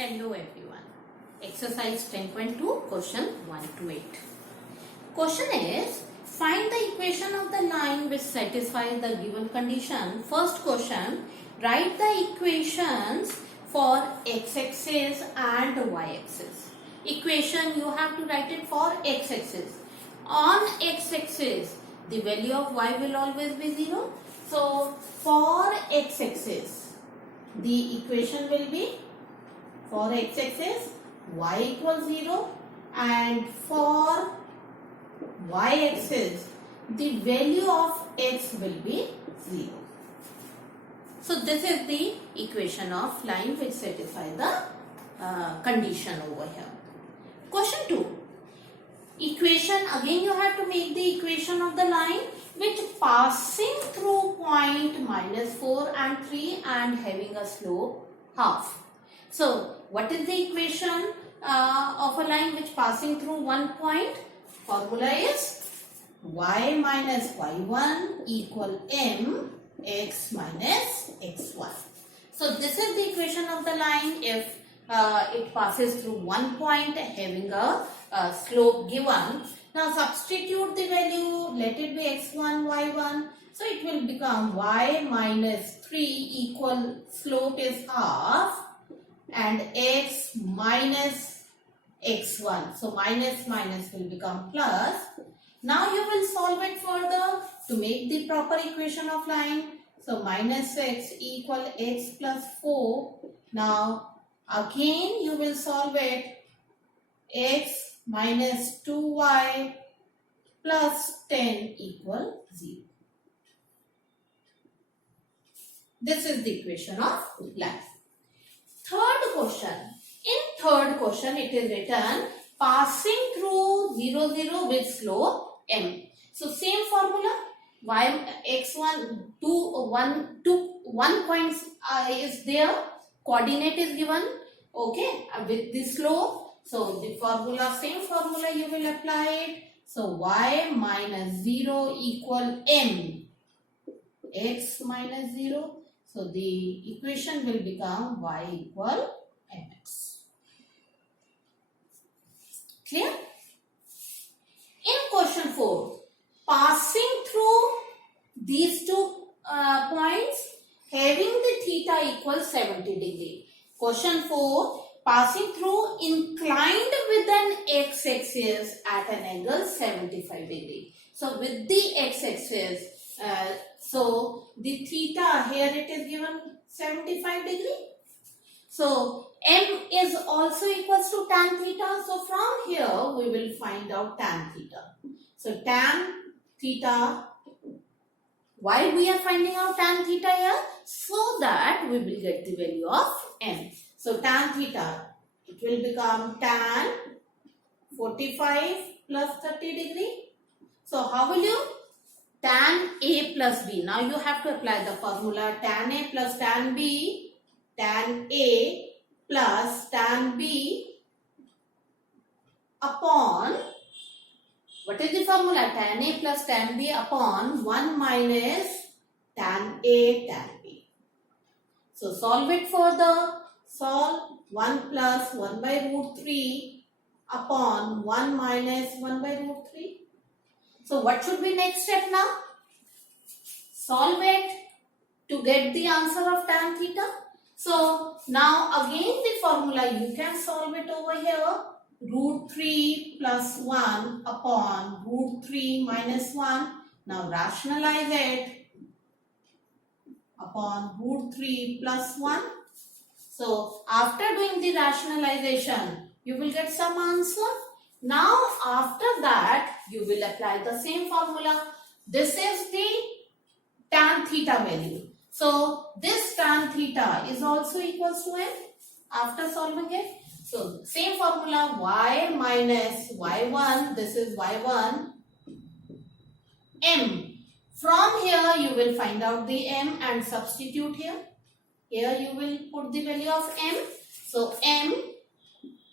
Hello everyone. Exercise 10.2 question 1 to 8. Question is, find the equation of the line which satisfies the given condition. First question, write the equations for x-axis and y-axis. Equation you have to write it for x-axis. On x-axis the value of y will always be 0. So for x-axis the equation will be, for x-axis y equals 0 and for y-axis the value of x will be 0. So this is the equation of line which satisfies the condition over here. Question 2. Equation, again you have to make the equation of the line which passing through point -4 and 3 and having a slope half. So what is the equation of a line which passing through one point? Formula is y minus y1 equal mx minus x1. So this is the equation of the line if it passes through one point having a slope given. Now substitute the value, let it be x1, y1. So it will become y minus 3 equal slope is half and x minus x1. So minus minus will become plus. Now you will solve it further to make the proper equation of line. So minus x equal x plus 4. Now again you will solve it, x minus 2y plus 10 equal 0. This is the equation of line. Third question. In third question it is written passing through 0, 0 with slope m. So same formula, y x1 1 point is there, coordinate is given, okay, with the slope. So the formula, same formula you will apply it. So y minus 0 equal m, x minus 0. So the equation will become y equal mx. Clear? In question 4, passing through these two points having the theta equals 70 degree. Question 4, passing through inclined with an x-axis at an angle 75 degree. So with the x-axis, so the theta here it is given 75 degree. So m is also equals to tan theta. So from here we will find out tan theta. So tan theta, why we are finding out tan theta here? So that we will get the value of m. So tan theta, it will become tan 45 plus 30 degree. So how will you? Tan A plus B. Now you have to apply the formula tan A plus tan B. Tan A plus tan B upon, what is the formula? Tan A plus tan B upon 1 minus tan A tan B. So solve it further. Solve 1 plus 1 by root 3 upon 1 minus 1 by root 3. So what should be next step now? Solve it to get the answer of tan theta. So now again the formula you can solve it over here. Root 3 plus 1 upon root 3 minus 1. Now rationalize it upon root 3 plus 1. So after doing the rationalization, you will get some answer. Now after that, you will apply the same formula. This is the tan theta value. So this tan theta is also equals to m after solving it. So same formula, y minus y1, this is y1, m. From here you will find out the m and substitute here. Here you will put the value of m. So m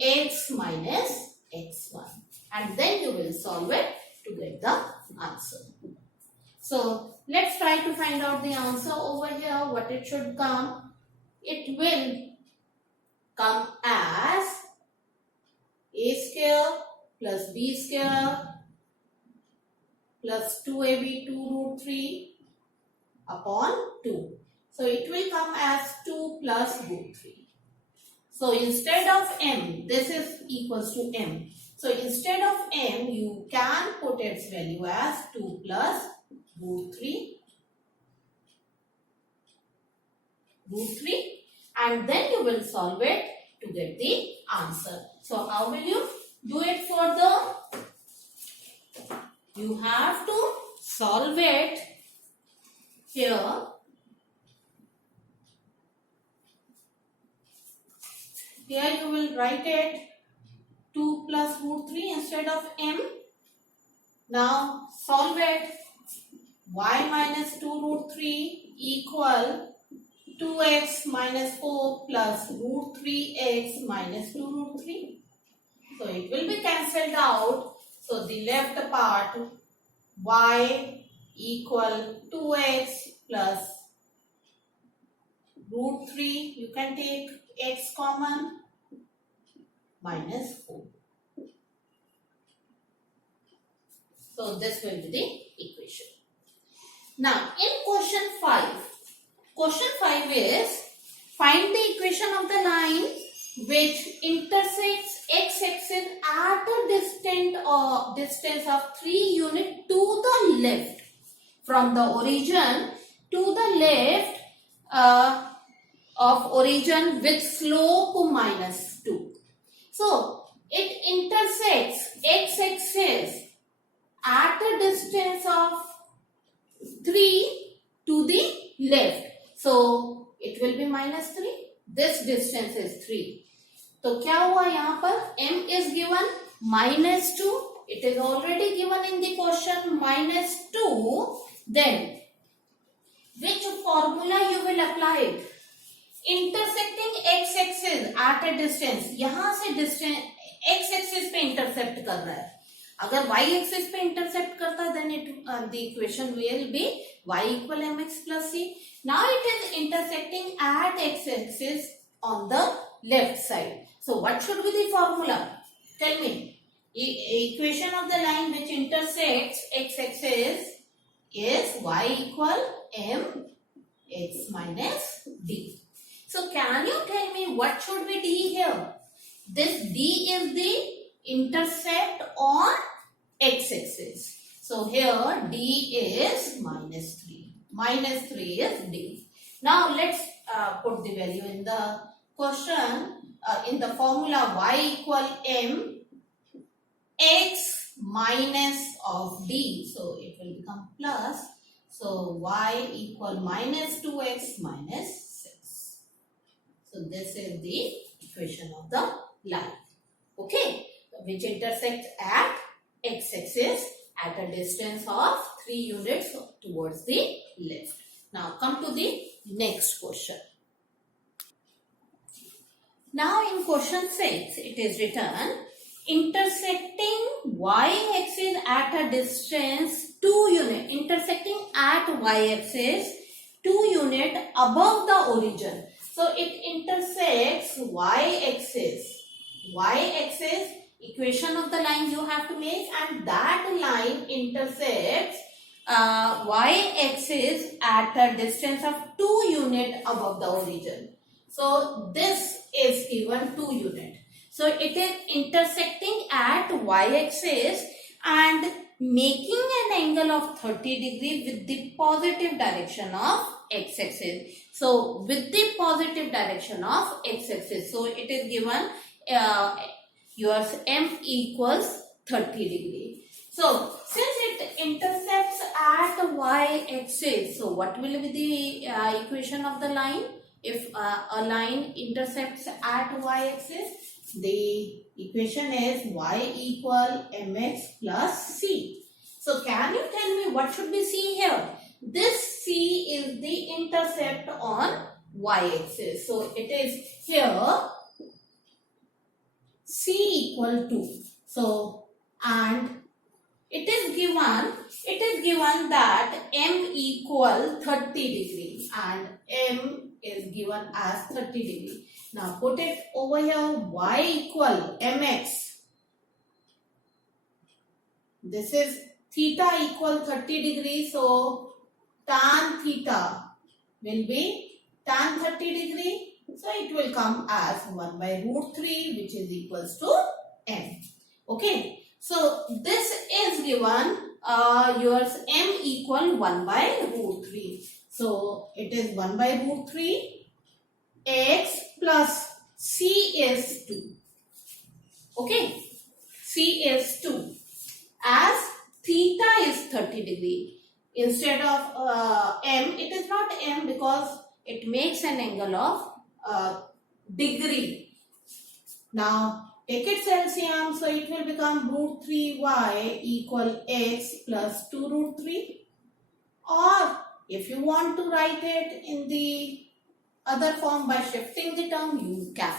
x minus x1. And then you will solve it to get the answer. So let's try to find out the answer over here. What it should come? It will come as plus b square plus 2ab 2 root 3 upon 2. So it will come as 2 plus root 3. So instead of m, this is equals to m. So instead of m, you can put its value as 2 plus root 3 and then you will solve it to get the answer. So how will you do it further? You have to solve it here. Here you will write it 2 plus root 3 instead of m. Now solve it. Y minus 2 root 3 equal 2x minus 4 plus root 3x minus 2 root 3. So it will be cancelled out. So the left part y equal 2x plus root 3. You can take x common minus 4. So this will be the equation. Now in question 5 is find the equation of the line which intersects x-axis at a distance of 3 units to the left. From the origin to the left of origin with slope minus 2. So it intersects x-axis at a distance of 3 to the left. So it will be minus 3. This distance is 3. तो क्या हुआ यहाँ पर m is given minus 2. It is already given in the question minus 2. Then which formula you will apply it? Intersecting x-axis at a distance. यहाँ से distance x-axis पे intercept कर रहा है. अगर y-axis पे intercept करता है then the equation will be y equal mx plus c. Now it is intersecting at x-axis on the left side. So what should be the formula? Tell me. Equation of the line which intersects x-axis is y equal mx minus d. So can you tell me what should be d here? This d is the intercept on x-axis. So here d is minus 3. Minus 3 is d. Now let's put the value in the question. In the formula y equal m x minus of d. So it will become plus. So y equal minus 2x minus 6. So this is the equation of the line. Okay. Which intersects at x-axis at a distance of 3 units towards the left. Now come to the next question. Now in question 6 it is written intersecting y-axis at a distance 2 unit. Intersecting at y-axis 2 unit above the origin. So it intersects y-axis. Y-axis equation of the line you have to make, and that line intersects y-axis at a distance of 2 unit above the origin. So this is given 2 unit. So it is intersecting at y-axis and making an angle of 30 degree with the positive direction of x-axis. So with the positive direction of x-axis. So it is given yours m equals 30 degree. So since it intercepts at y-axis, so what will be the equation of the line? If a line intercepts at y-axis, the equation is y equal mx plus c. So can you tell me what should be c here? This c is the intercept on y-axis. So it is here c equal to. So and it is given that m equal 30 degree and m is given as 30 degree. Now put it over here, y equal mx this is theta equal 30 degrees. So tan theta will be tan 30 degree. So it will come as 1 by root 3, which is equals to m. Okay. So this is given yours m equal 1 by root 3. So it is 1 by root 3 x plus c is 2. Okay. C is 2. As theta is 30 degree. Instead of m, it is not m because it makes an angle of degree. Now take its LCM, so it will become root 3y equal x plus 2 root 3. Or if you want to write it in the other form by shifting the term, you can.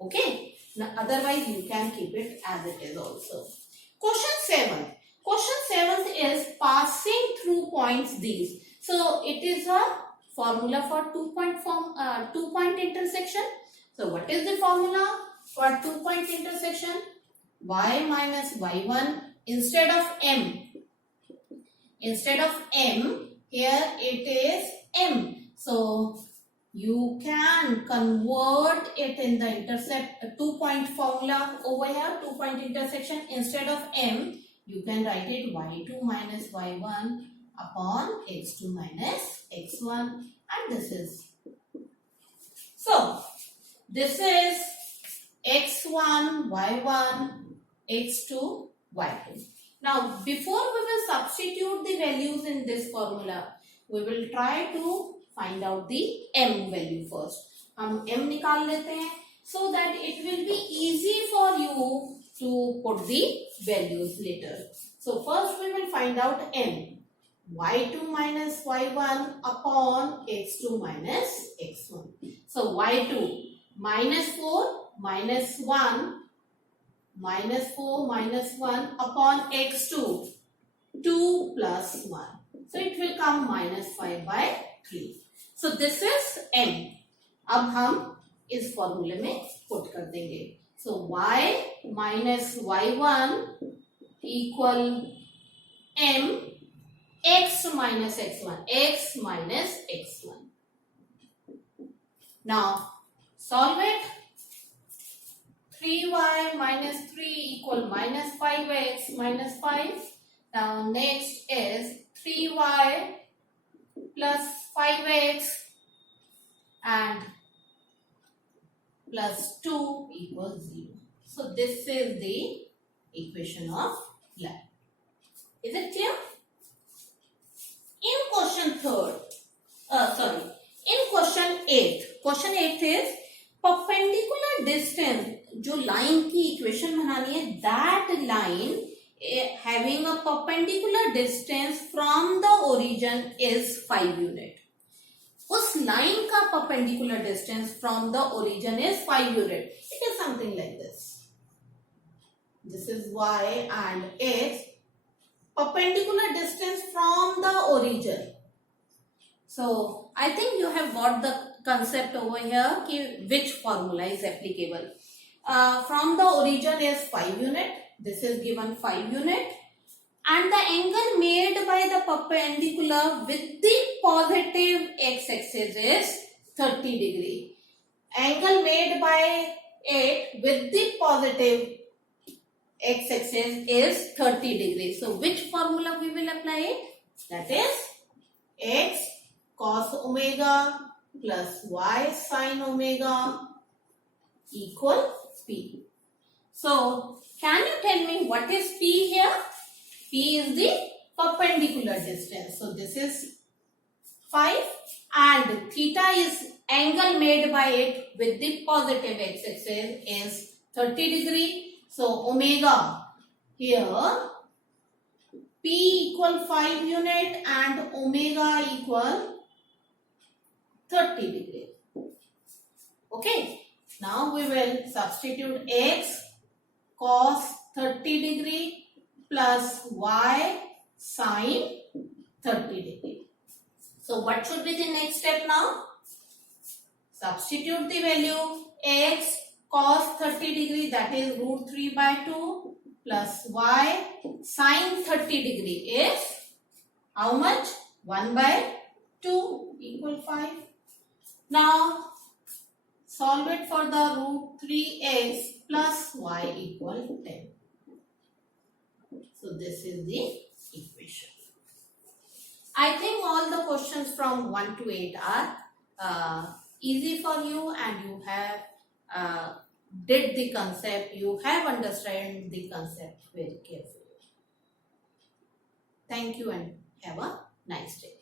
Okay. Now, otherwise you can keep it as it is also. Question 7. Question 7 is passing through points these. So it is a formula for 2-point intersection. So what is the formula for 2-point intersection? Y minus y1 instead of m. Instead of m, here it is m. So you can convert it in the 2-point formula over here, 2-point intersection. Instead of m, you can write it y2 minus y1 upon x2 minus x1, and this is. So this is x1, y1, x2, y2. Now before we will substitute the values in this formula, we will try to find out the m value first. हम m निकाल लेते हैं so that it will be easy for you to put the values later. So first we will find out m. y2 minus y1 upon x2 minus x1. So y2 minus 4 minus 1 minus 4 minus 1 upon x2 2 plus 1. So it will come minus 5 by 3. So this is m. अब हम इस फॉर्मूले में put कर देंगे. So y minus y1 equal m x minus x1. X minus x1. Now solve it. 3y minus 3 equal minus 5x minus 5. Now next is 3y plus 5x and plus 2 equals 0. So this is the equation of line. Is it clear? In question question 8. Question 8 is perpendicular distance. जो line की equation बनानी है, that line having a perpendicular distance from the origin is 5 unit. उस line का perpendicular distance from the origin is 5 unit. It is something like this. This is y and x. Perpendicular distance from the origin. So I think you have got the concept over here कि which formula is applicable. From the origin is 5 unit. This is given 5 unit. And the angle made by the perpendicular with the positive x-axis is 30 degree. Angle made by it with the positive x-axis is 30 degree. So which formula we will apply it? That is x cos omega plus y sin omega equal p. So can you tell me what is p here? P is the perpendicular distance. So this is 5 and theta is angle made by it with the positive x-axis is 30 degree. So omega here p equal 5 unit and omega equal 30 degree. Okay. Now we will substitute x cos 30 degree plus y sin 30 degree. So what should be the next step now? Substitute the value x cos 30 degree, that is root 3 by 2, plus y sine 30 degree is how much? 1 by 2 equal 5. Now solve it for the root 3x plus y equal 10. So this is the equation. I think all the questions from 1 to 8 are easy for you, and you have did the concept, you have understood the concept very carefully. Thank you and have a nice day.